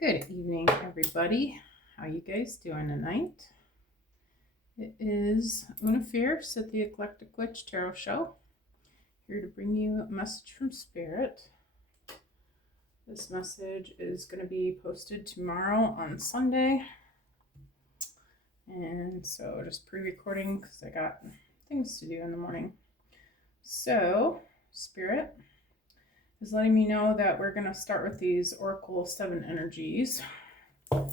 Good evening, everybody. How you guys doing tonight? It is Una Fierce at the Eclectic Witch Tarot Show, here to bring you a message from Spirit. This message is going to be posted tomorrow on Sunday, and so just pre-recording because I got things to do in the morning. So, Spirit is letting me know that we're going to start with these Oracle 7 energies. Right,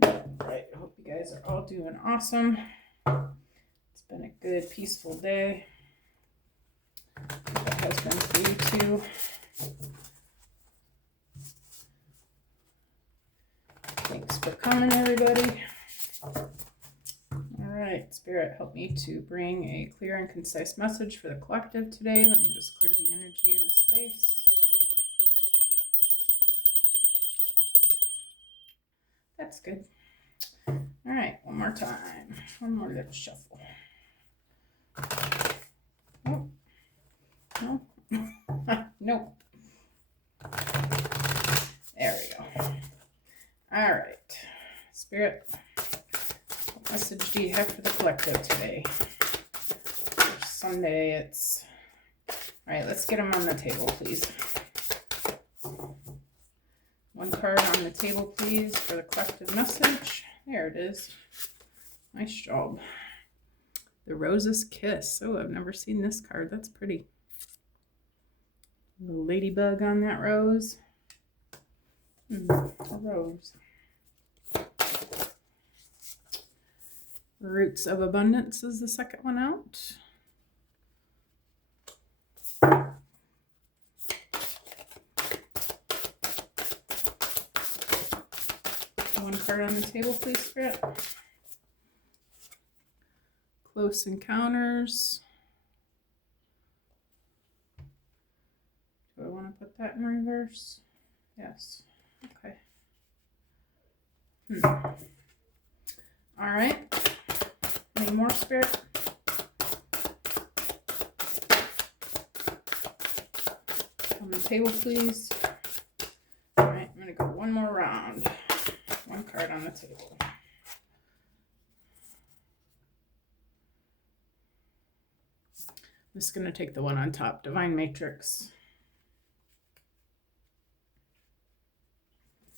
I hope you guys are all doing awesome. It's been a good, peaceful day. That has been for you too. Thanks for coming, everybody. All right, Spirit, help me to bring a clear and concise message for the collective today. Let me just clear the energy in the space. That's good. All right, one more time. One more little shuffle. Oh, no. Nope. There we go. All right, Spirit, what message do you have for the collective today? For Sunday, it's... All right, let's get them on the table, please. One card on the table, please, for the collective message. There it is. Nice job. The Rose's Kiss. Oh, I've never seen this card. That's pretty. A ladybug on that rose. A rose. Roots of Abundance is the second one out. One card on the table, please, Spirit. Close Encounters. Do I want to put that in reverse? Yes. Okay. All right. Any more, Spirit? On the table, please. All right, I'm going to go one more round. One card on the table. I'm just going to take the one on top, Divine Matrix.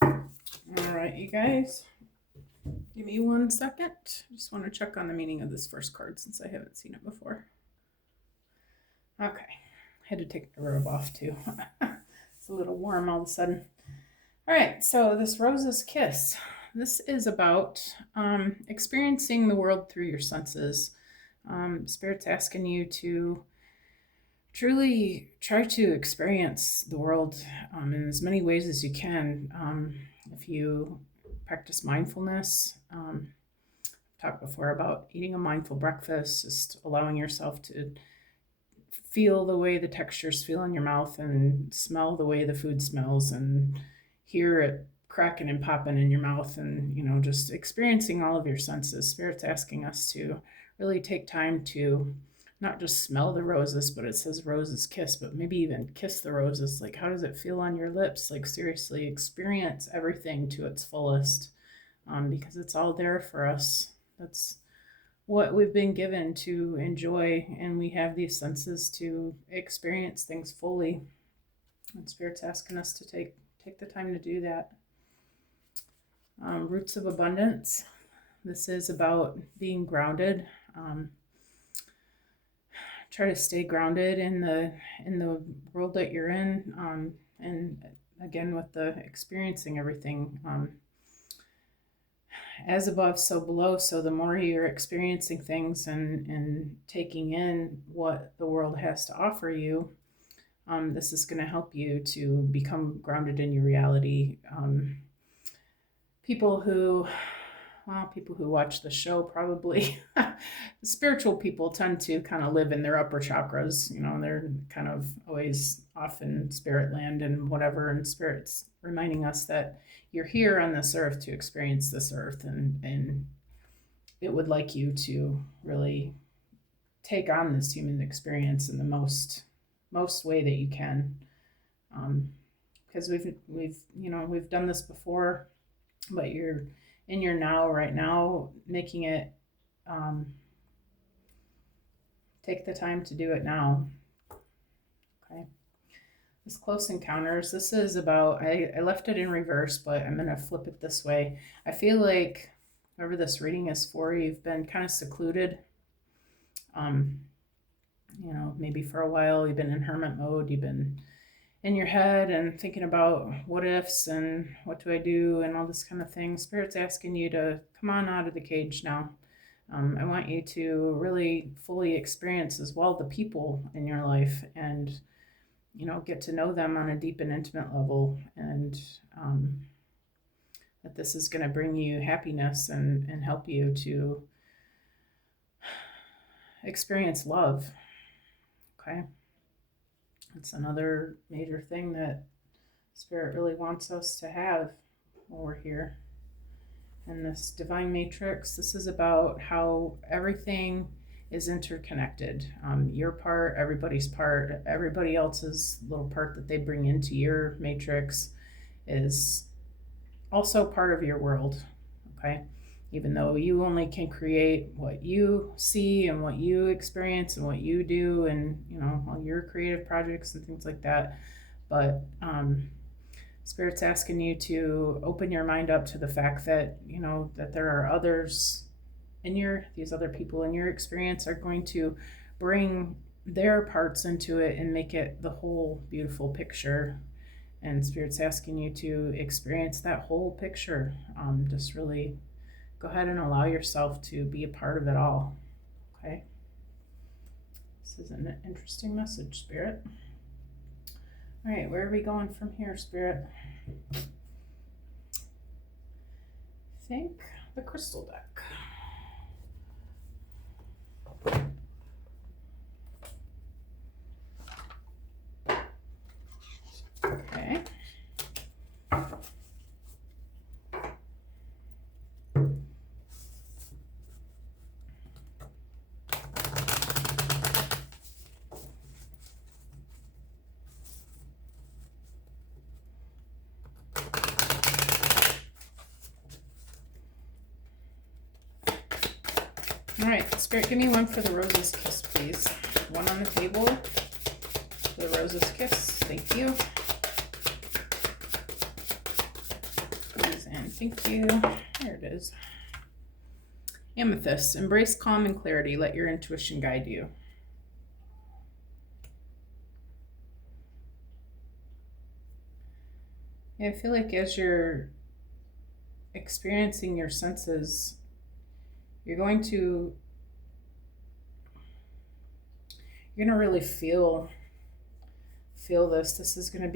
All right, you guys. Give me 1 second. I just want to check on the meaning of this first card since I haven't seen it before. Okay. Had to take the robe off too. It's a little warm all of a sudden. All right, so this Rose's Kiss. This is about experiencing the world through your senses. Spirit's asking you to truly try to experience the world in as many ways as you can. If you practice mindfulness, I've talked before about eating a mindful breakfast, just allowing yourself to feel the way the textures feel in your mouth and smell the way the food smells and hear it cracking and popping in your mouth, and just experiencing all of your senses. Spirit's asking us to really take time to not just smell the roses, but it says Rose's Kiss, but maybe even kiss the roses. Like, how does it feel on your lips? Like, seriously, experience everything to its fullest, because it's all there for us. That's what we've been given to enjoy, and we have these senses to experience things fully. And Spirit's asking us to take the time to do that. Roots of Abundance. This is about being grounded. Try to stay grounded in the world that you're in, and again with the experiencing everything. As above, so below. So the more you're experiencing things and taking in what the world has to offer you, this is going to help you to become grounded in your reality. People who watch the show probably, spiritual people tend to kind of live in their upper chakras. They're kind of always off in spirit land and whatever, and Spirit's reminding us that you're here on this earth to experience this earth, and it would like you to really take on this human experience in the most way that you can. because we've done this before, but you're in your now right now, making it, take the time to do it now. Okay. This close encounters, this is about, I left it in reverse, but I'm going to flip it this way. I feel like whoever this reading is for, you've been kind of secluded. Maybe for a while you've been in hermit mode, you've been in your head and thinking about what ifs and what do I do and all this kind of thing. Spirit's asking you to come on out of the cage now. I want you to really fully experience as well the people in your life and, get to know them on a deep and intimate level, and that this is going to bring you happiness and help you to experience love. Okay. That's another major thing that Spirit really wants us to have while we're here. And this divine matrix, this is about how everything is interconnected. Your part, everybody's part, everybody else's little part that they bring into your matrix is also part of your world. Okay. Even though you only can create what you see and what you experience and what you do and, all your creative projects and things like that. But Spirit's asking you to open your mind up to the fact that, that there are others these other people in your experience are going to bring their parts into it and make it the whole beautiful picture. And Spirit's asking you to experience that whole picture. Just really go ahead and allow yourself to be a part of it all. Okay. This is an interesting message, Spirit. All right, where are we going from here, Spirit? I think the crystal deck. Okay. All right, Spirit, give me one for the Rose's Kiss, please. One on the table for the Rose's Kiss. Thank you. Please and thank you. There it is. Amethyst, embrace calm and clarity. Let your intuition guide you. Yeah, I feel like as you're experiencing your senses, you're going to really feel this. This is going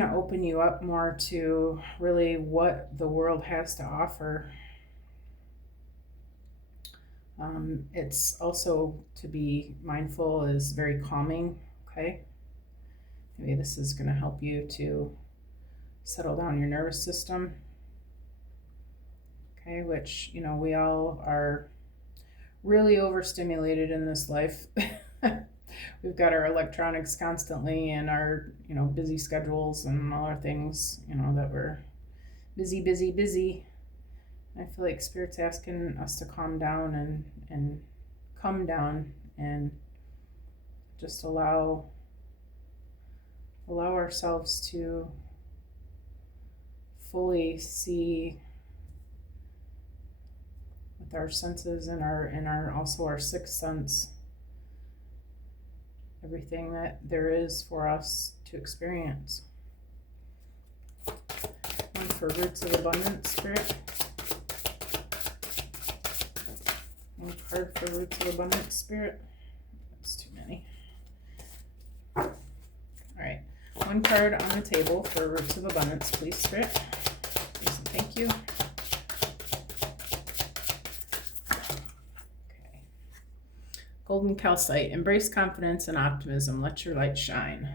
to open you up more to really what the world has to offer. It's also, to be mindful, is very calming. Okay. Maybe this is going to help you to settle down your nervous system. Okay, which, we all are really overstimulated in this life. We've got our electronics constantly and our, busy schedules and all our things, that we're busy. I feel like Spirit's asking us to calm down and come down and just allow ourselves to fully see with our senses and our also our sixth sense everything that there is for us to experience. One for Roots of Abundance, Spirit. One card for Roots of Abundance, Spirit. That's too many. All right. One card on the table for Roots of Abundance, please, Spirit. Please and thank you. Okay. Golden Calcite. Embrace confidence and optimism. Let your light shine.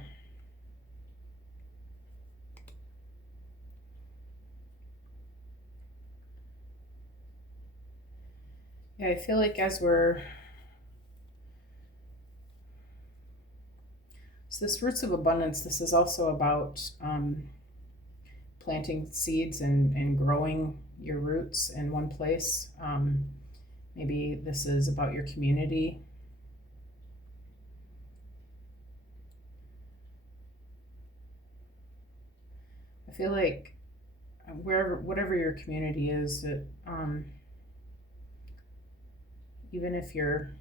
Yeah, I feel like as we're So this roots of abundance, this is also about planting seeds and growing your roots in one place. Maybe this is about your community. I feel like whatever your community is, that even if you're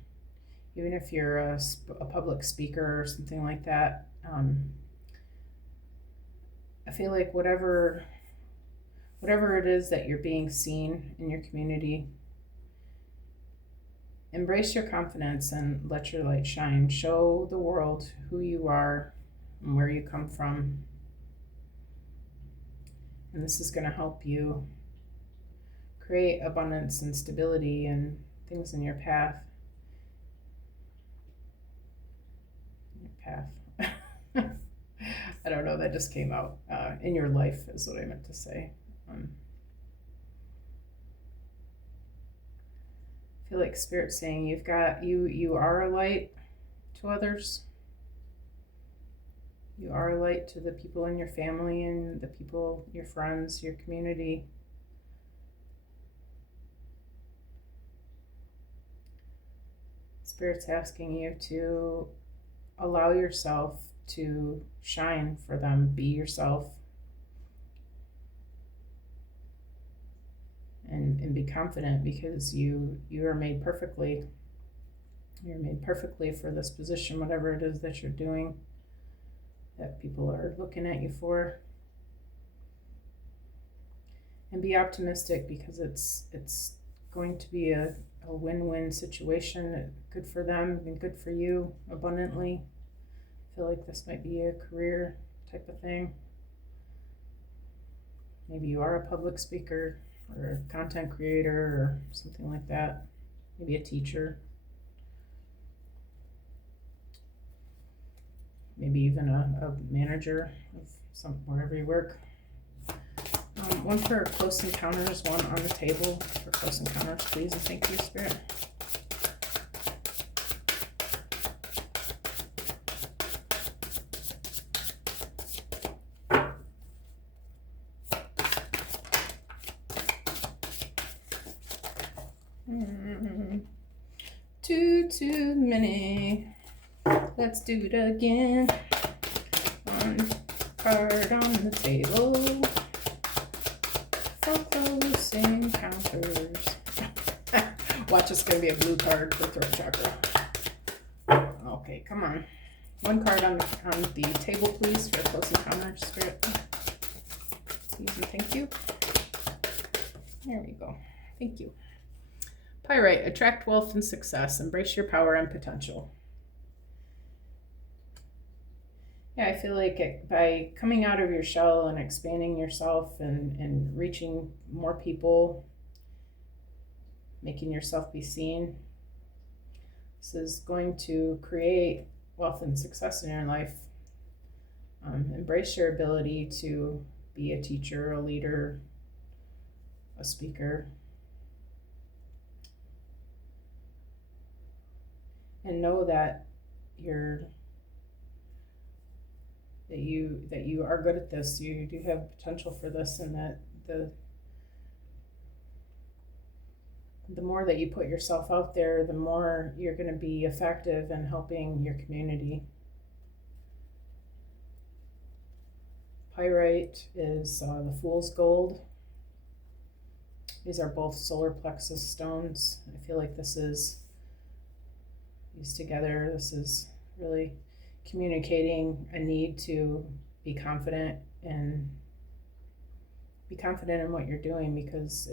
a public speaker or something like that, I feel like whatever it is that you're being seen in your community, embrace your confidence and let your light shine. Show the world who you are and where you come from. And this is going to help you create abundance and stability and things in your path. I don't know, that just came out. In your life is what I meant to say. I feel like Spirit's saying you are a light to others. You are a light to the people in your family and the people, your friends, your community. Spirit's asking you to allow yourself to shine for them. Be yourself. And be confident, because you are made perfectly. You're made perfectly for this position, whatever it is that you're doing, that people are looking at you for. And be optimistic, because it's going to be a win-win situation. Good for them and good for you abundantly. I feel like this might be a career type of thing. Maybe you are a public speaker or a content creator or something like that. Maybe a teacher. Maybe even a manager of wherever you work. One for close encounters, one on the table for close encounters, please, and thank you, Spirit. Too many. Let's do it again. One card on the table for close encounters. Watch, it's going to be a blue card for throat chakra. Okay, come on. One card on the table, please, for close encounters, Spirit. Please and thank you. There we go. Thank you. Pyrite, attract wealth and success. Embrace your power and potential. Yeah, I feel like by coming out of your shell and expanding yourself and reaching more people, making yourself be seen, this is going to create wealth and success in your life. Embrace your ability to be a teacher, a leader, a speaker. And know that you are good at this. You do have potential for this, and that the more that you put yourself out there, the more you're going to be effective in helping your community. Pyrite is the Fool's Gold. These are both solar plexus stones. I feel like these together, this is really communicating a need to be confident in what you're doing, because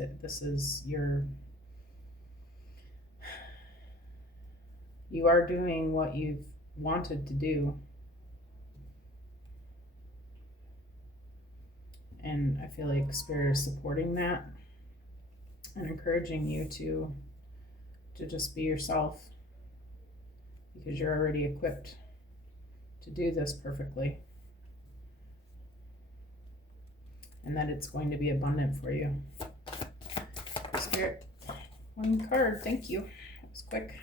you are doing what you've wanted to do. And I feel like Spirit is supporting that and encouraging you to just be yourself, because you're already equipped to do this perfectly, and that it's going to be abundant for you. Spirit, one card, thank you. That was quick.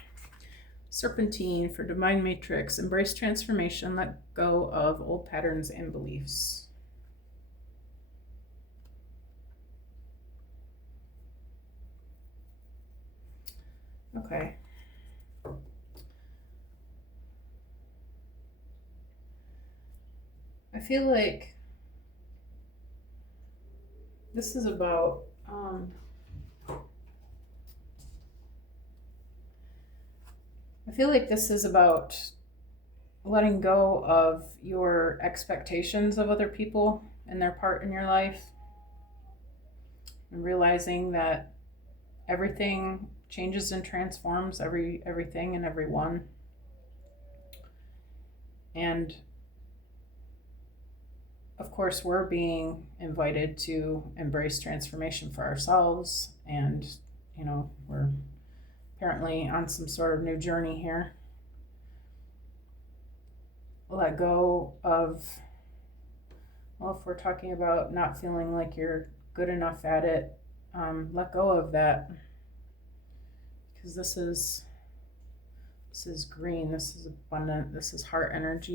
Serpentine for Divine Matrix. Embrace transformation. Let go of old patterns and beliefs. Okay. I feel like this is about letting go of your expectations of other people and their part in your life, and realizing that everything changes and transforms, everything and everyone. And of course, we're being invited to embrace transformation for ourselves, and we're apparently on some sort of new journey here. Let go of, well, if we're talking about not feeling like you're good enough at it, let go of that, because this is green, this is abundant, this is heart energy.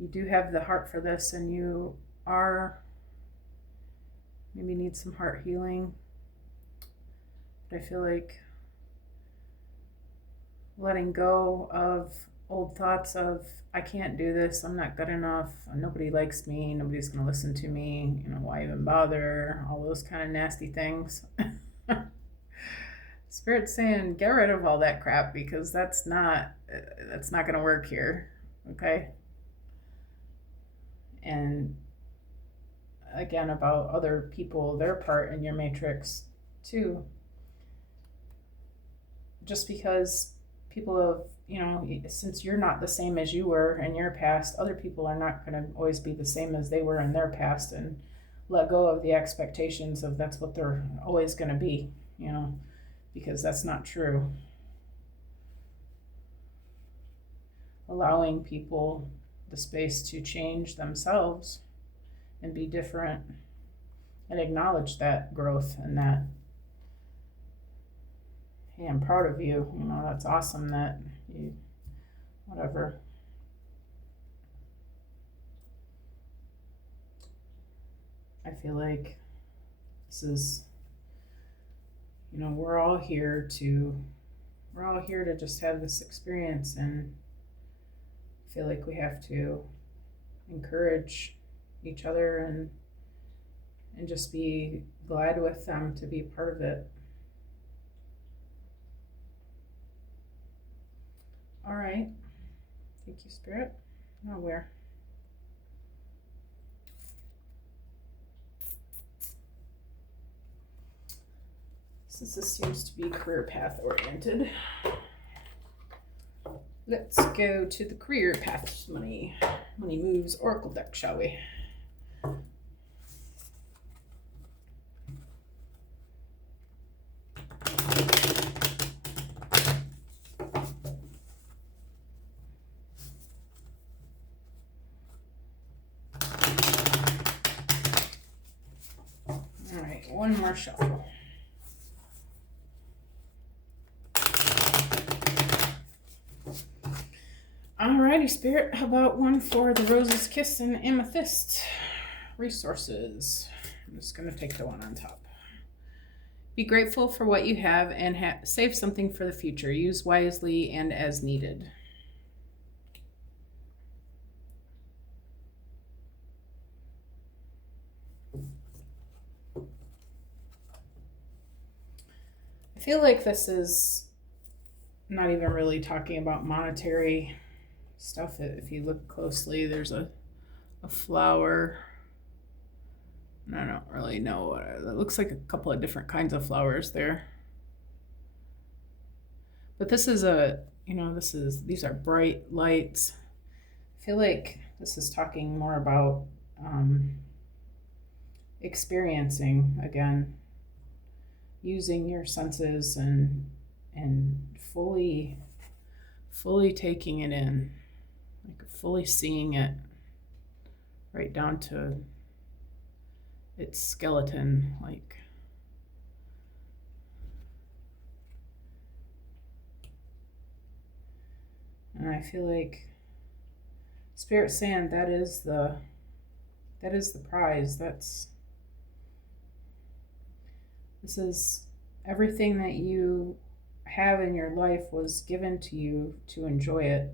You do have the heart for this, and you maybe need some heart healing. But I feel like letting go of old thoughts of, I can't do this, I'm not good enough, nobody likes me, nobody's going to listen to me, why even bother, all those kind of nasty things. Spirit's saying get rid of all that crap, because that's not going to work here, okay? And again, about other people, their part in your matrix too. Just because people have, since you're not the same as you were in your past, other people are not going to always be the same as they were in their past, and let go of the expectations of that's what they're always going to be, because that's not true. Allowing people the space to change themselves and be different, and acknowledge that growth and that, hey, I'm proud of you, that's awesome that you, whatever. I feel like this is, we're all here to just have this experience, and I feel like we have to encourage each other and just be glad with them to be part of it. All right. Thank you, Spirit. Now where? Since this seems to be career path oriented, let's go to the career path money moves oracle deck, shall we? All right, one more shuffle. Alrighty, Spirit, how about one for the Rose's Kiss and Amethyst resources? I'm just going to take the one on top. Be grateful for what you have and save something for the future. Use wisely and as needed. I feel like this is not even really talking about monetary stuff. If you look closely, there's a flower. I don't really know. It looks like a couple of different kinds of flowers there. But this is these are bright lights. I feel like this is talking more about experiencing, again, using your senses and fully taking it in, like fully seeing it right down to its skeleton, like And I feel like Spirit saying that is the prize. This is everything that you have in your life was given to you to enjoy it.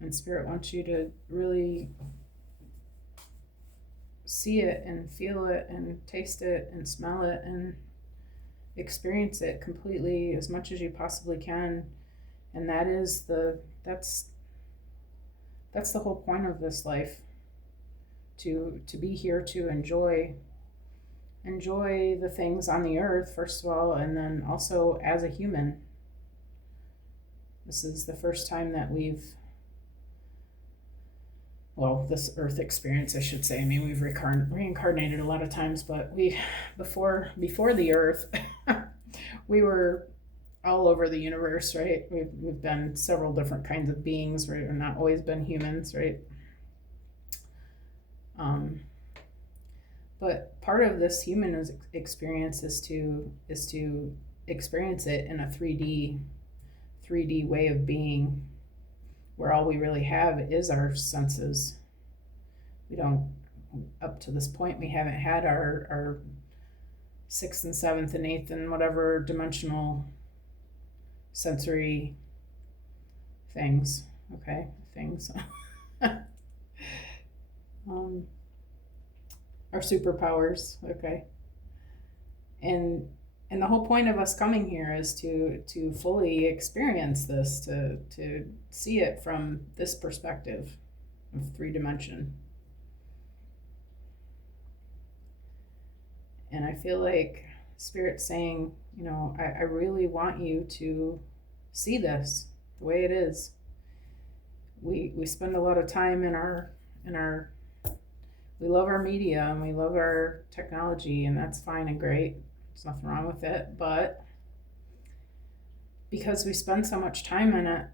And Spirit wants you to really see it and feel it and taste it and smell it and experience it completely as much as you possibly can. And that's the whole point of this life, to be here to enjoy the things on the earth, first of all, and then also as a human. This is the first time that this earth experience, I should say. I mean, we've reincarnated a lot of times, but before the earth, we were all over the universe, right? We've been several different kinds of beings, right? We've not always been humans, right? But part of this human experience is to experience it in a 3D way of being, where all we really have is our senses. We don't, up to this point, we haven't had our sixth and seventh and eighth and whatever dimensional sensory things. Okay, things. Our superpowers. Okay, and the whole point of us coming here is to fully experience this, to see it from this perspective of 3D. And I feel like Spirit's saying, I really want you to see this the way it is. We spend a lot of time in our we love our media and we love our technology, and that's fine and great. There's nothing wrong with it, but because we spend so much time in it,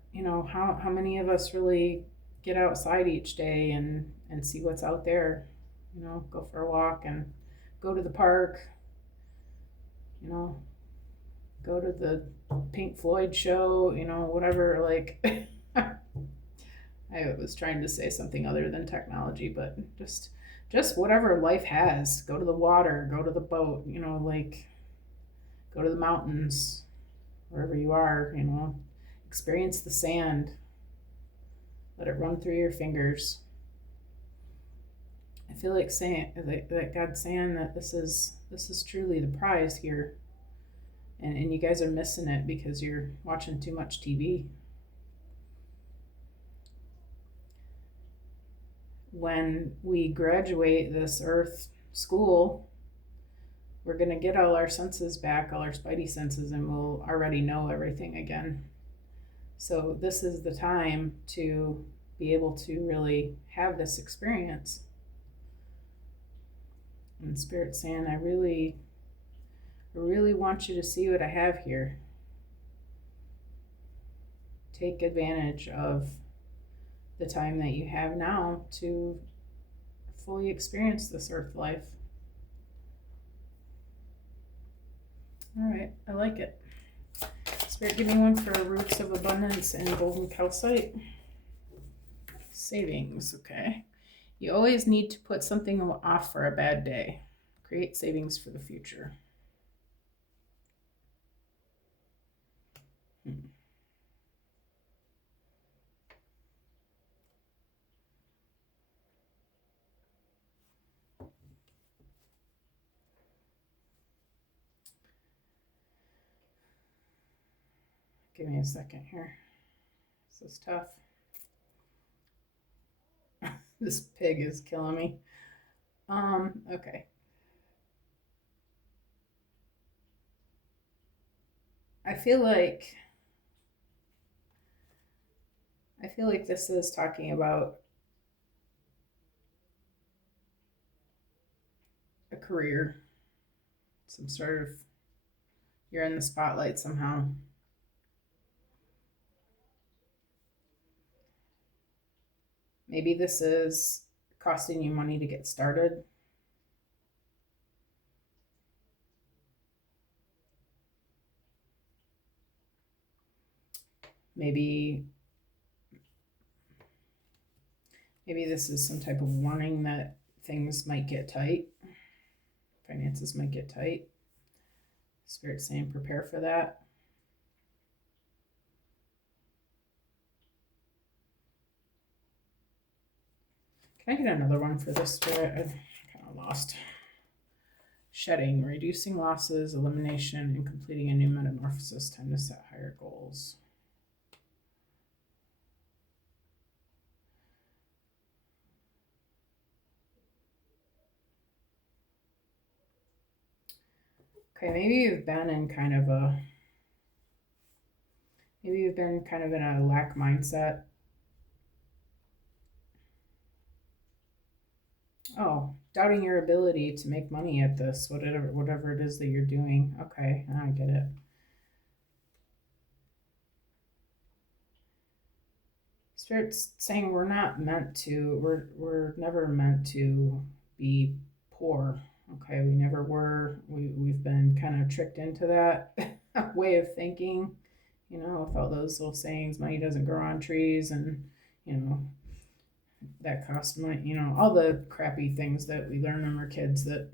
how many of us really get outside each day and see what's out there? Go for a walk and go to the park, go to the Pink Floyd show, whatever, like. I was trying to say something other than technology, but just whatever life has. Go to the water, go to the boat, like go to the mountains, wherever you are, experience the sand. Let it run through your fingers. I feel like saying that God's saying that this is truly the prize here. And you guys are missing it because you're watching too much TV. When we graduate this earth school, we're going to get all our senses back, all our spidey senses, and we'll already know everything again. So this is the time to be able to really have this experience. And Spirit's saying, I really want you to see what I have here. Take advantage of the time that you have now to fully experience this earth life. All right, I like it. Spirit, give me one for Roots of Abundance and Golden Calcite. Savings, okay. You always need to put something off for a bad day. Create savings for the future. Give me a second here. This is tough. This pig is killing me. Okay. I feel like this is talking about a career, some sort of, you're in the spotlight somehow. Maybe this is costing you money to get started. maybe this is some type of warning that things might get tight. Finances might get tight. Spirit's saying prepare for that. Can I get another one for this Spirit? I'm kind of lost. Shedding, reducing losses, elimination, and completing a new metamorphosis. Time to set higher goals. Okay, maybe you've been in kind of in a lack mindset. Oh, doubting your ability to make money at this, whatever it is that you're doing. Okay, I get it. Spirit's saying we're never meant to be poor. Okay, we never were. We've been kind of tricked into that way of thinking, with all those little sayings, money doesn't grow on trees, and that cost money, all the crappy things that we learn when we're kids that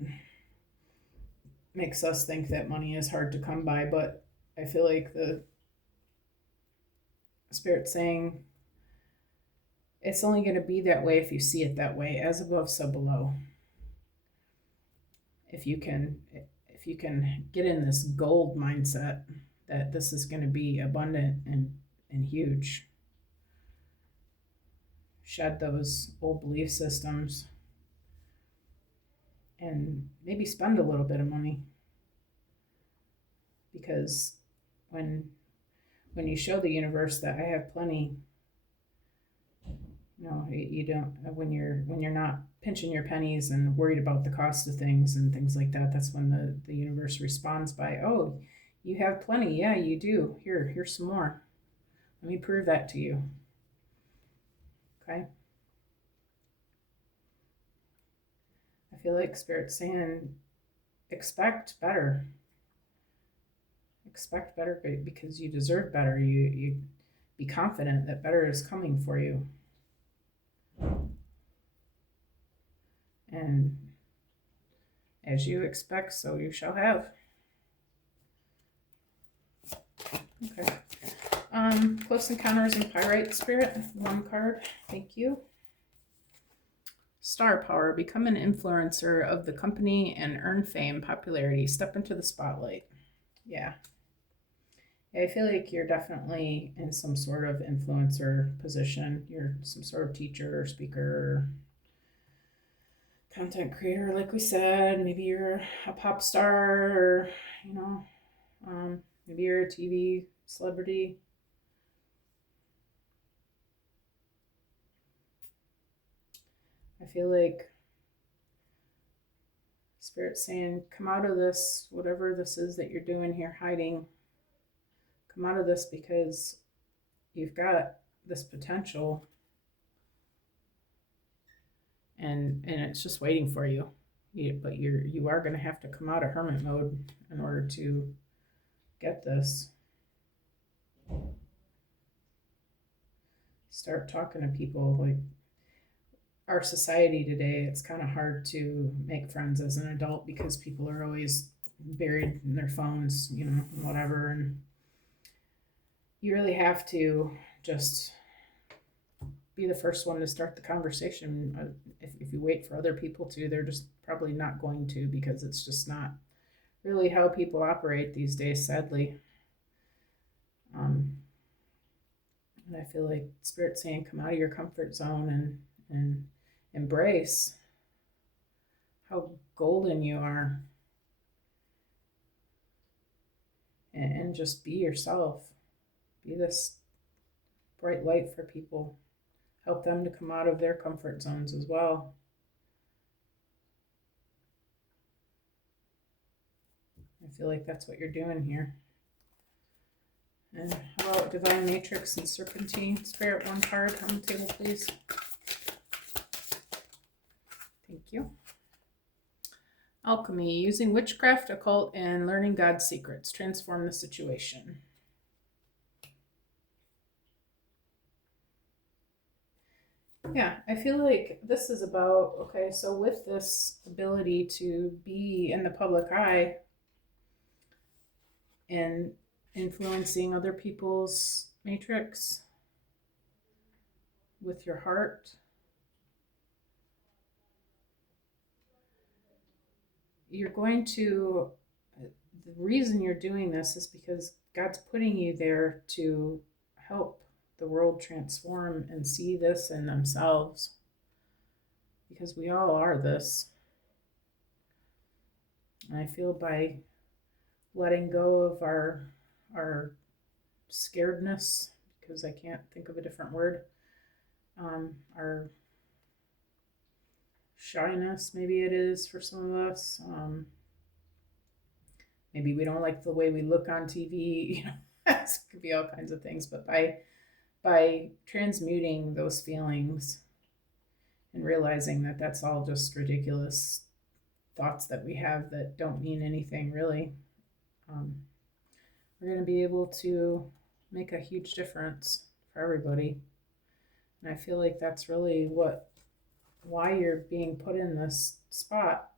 makes us think that money is hard to come by. But I feel like the Spirit's saying it's only going to be that way if you see it that way, as above, so below. If you can get in this gold mindset that this is going to be abundant and huge, shed those old belief systems and maybe spend a little bit of money, because when you show the universe that I have plenty, you don't, when you're not pinching your pennies and worried about the cost of things and things like that, that's when the universe responds by, oh, you have plenty. Yeah, you do. Here's some more. Let me prove that to you. Okay. I feel like Spirit's saying, expect better. Expect better because you deserve better. You be confident that better is coming for you. And as you expect, so you shall have. Okay. Close Encounters in Pyrite Spirit, 1 card. Thank you. Star Power. Become an influencer of the company and earn fame, popularity. Step into the spotlight. Yeah. I feel like you're definitely in some sort of influencer position. You're some sort of teacher or speaker, content creator, like we said. Maybe you're a pop star, or maybe you're a TV celebrity. I feel like Spirit's saying, come out of this, whatever this is that you're doing here, hiding. Come out of this because you've got this potential, and it's just waiting for you. But you are going to have to come out of hermit mode in order to get this. Start talking to people. Like our society today, it's kind of hard to make friends as an adult because people are always buried in their phones, whatever. And you really have to just be the first one to start the conversation. If you wait for other people to, they're just probably not going to, because it's just not really how people operate these days, sadly. And I feel like Spirit's saying, come out of your comfort zone and embrace how golden you are, and just be yourself. Be this bright light for people. Help them to come out of their comfort zones as well. I feel like that's what you're doing here. And how about Divine Matrix and Serpentine? Spirit, 1 card on the table, please. Thank you. Alchemy. Using witchcraft, occult, and learning God's secrets. Transform the situation. Yeah, I feel like this is about, okay, so with this ability to be in the public eye and influencing other people's matrix with your heart, you're going to, the reason you're doing this is because God's putting you there to help the world transform and see this in themselves, because we all are this. And I feel by letting go of our scaredness, because I can't think of a different word, our shyness, maybe it is for some of us. Maybe we don't like the way we look on TV. It could be all kinds of things. But by transmuting those feelings and realizing that that's all just ridiculous thoughts that we have that don't mean anything really, um, we're going to be able to make a huge difference for everybody. And I feel like that's really why you're being put in this spot.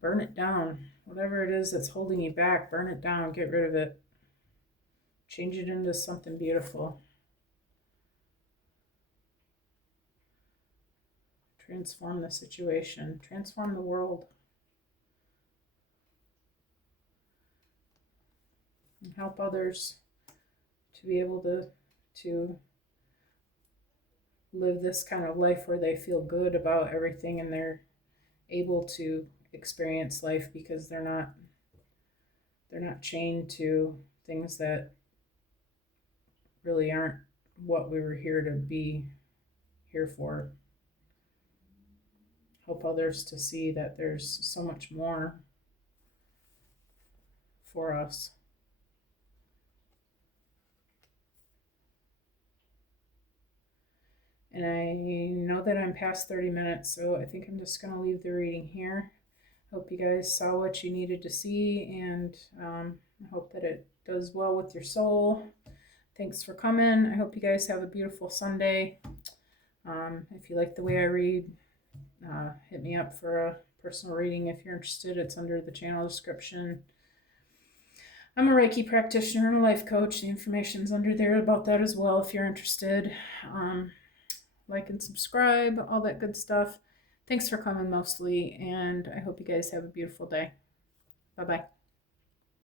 Burn it down. Whatever it is that's holding you back, burn it down, get rid of it, change it into something beautiful. Transform the situation, transform the world, and help others to be able to live this kind of life where they feel good about everything and they're able to experience life because they're not chained to things that really aren't what we were here to be here for. Help others to see that there's so much more for us. And I know that I'm past 30 minutes, so I think I'm just going to leave the reading here. Hope you guys saw what you needed to see, and I hope that it does well with your soul. Thanks for coming. I hope you guys have a beautiful Sunday. If you like the way I read, hit me up for a personal reading if you're interested. It's under the channel description. I'm a Reiki practitioner and a life coach. The information's under there about that as well if you're interested. Like and subscribe, all that good stuff. Thanks for coming mostly, and I hope you guys have a beautiful day. Bye-bye.